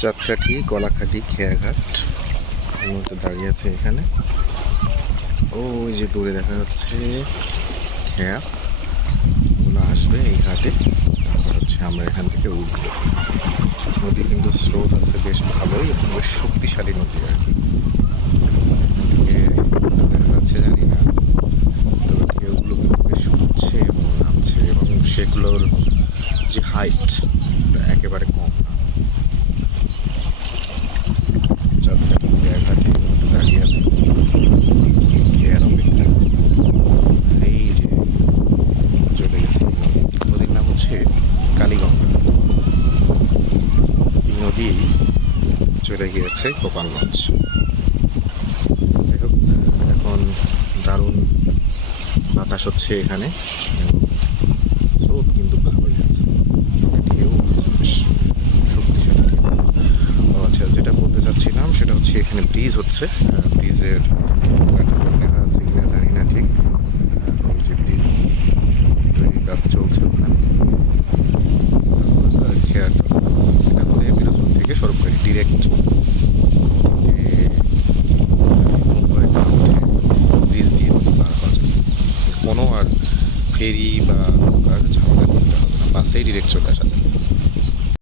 চাঁদকাঠি, কলাখালি, খেয়াঘাট এর মধ্যে দাঁড়িয়ে আছে এখানে। ওই যে দূরে দেখা যাচ্ছে খেয়া, ওগুলো আসবে এই ঘাটে। তারপর হচ্ছে আমরা এখান থেকে উঠব। নদী কিন্তু স্রোত আছে বেশ ভালোই এবং বেশ শক্তিশালী নদী আর কি। নদীকে দেখা যাচ্ছে জানি না, তবে ঢেউগুলো কিন্তু বেশ উঠছে এবং নামছে এবং সেগুলোর যে হাইট একেবারে কম না। চাঁদকাঠি খেয়াঘাটে দাঁড়িয়ে আছে খেয়ার অপেক্ষায়। এই যে চলে গেছে নদীর নাম হচ্ছে কালীগঙ্গা। এই নদী চলে গিয়েছে গোপালগঞ্জ। যাই হোক, এখন দারুণ বাতাস হচ্ছে এখানে এবং স্রোত কিন্তু ভালোই আছে, ঢেউ আছে বেশ শক্তিশালী ঢেউ। আচ্ছা, যেটা বলতে চাচ্ছিলাম সেটা হচ্ছে এখানে ব্রিজ হচ্ছে। ব্রিজের দেখা যাচ্ছে কিনা জানি না ঠিক। ওই যে ব্রিজ তৈরির কাজ চলছে ওখানে। খেয়াটা এটা হলে পিরোজপুর থেকে সরকারি ডিরেক্ট ব্রিজ দিয়ে নদী পার হওয়া যাবে। কোনো আর ফেরি বা নৌকার ঝামেলা করতে হবে না, বাসেই ডিরেক্ট চলে আসা যাবে।